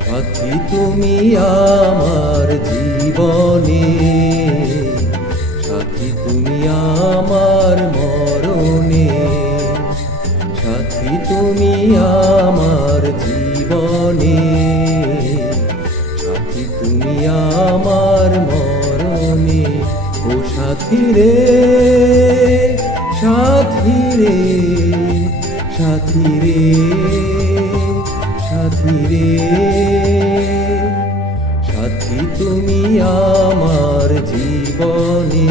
সাথী তুমি আমার জীবনে, সাথী তুমি আমার মরণে, সাথী তুমি আমার জীবনে, সাথী তুমি আমার মরণে। ও সাথী রে, সাথী রে, সাথী রে, সাথী রে, সাথী তুমি আমার জীবনে,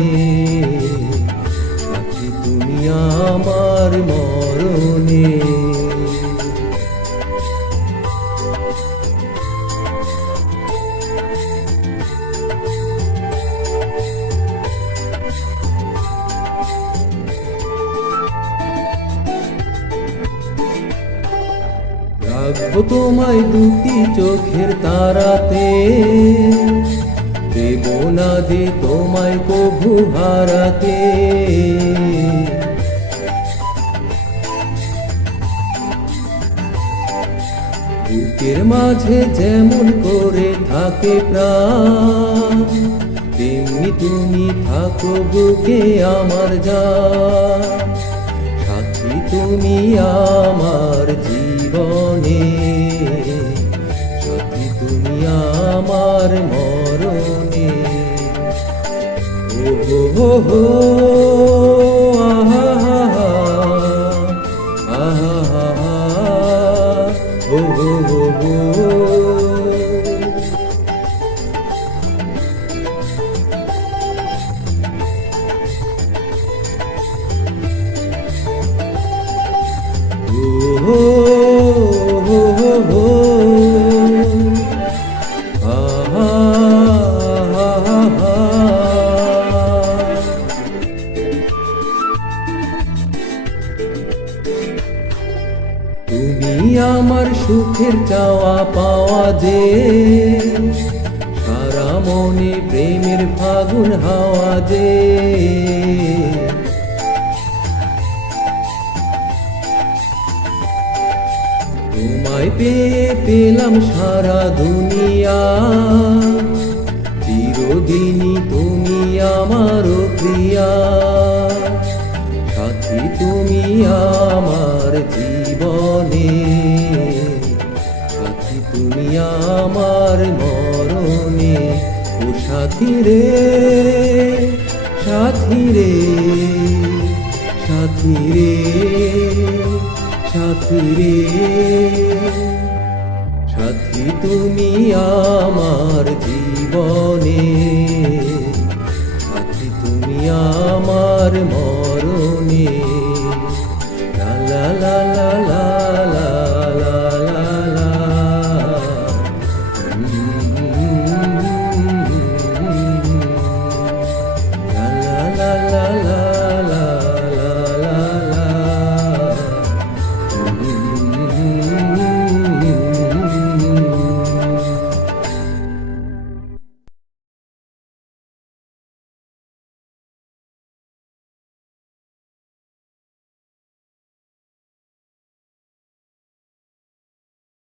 সাথী তুমি আমার মরণে। রাখবো তোমায় দুটি চোখের তারাতে, দেব না যে তোমায় কভু হারাতে। বুকের মাঝে যেমন করে থাকে প্রাণ, তেমনি তুমি থাকো বুকে আমার জান। সাথী তুমি আমার জীবনে, সাথী তুমি আমার মরণে। ও হো হো, আহা হা, আহা হা, ও হো হো হো। তুমি আমার সুখের চাওয়া পাওয়া যে, সারা মনে প্রেমের ফাগুন হাওয়া যে। তোমায় পেয়ে পেলাম সারা দুনিয়া, চিরদিনই তুমি আমার প্রিয়া। সাথী তুমি আমার জীবনে, সাথী তুমি আমার মরণে। ও সাথী রে, সাথী রে, সাথী রে, সাথী রে, সাথী তুমি আমার জীবনে, সাথী তুমি আমার মরণে। লা লা লা লা।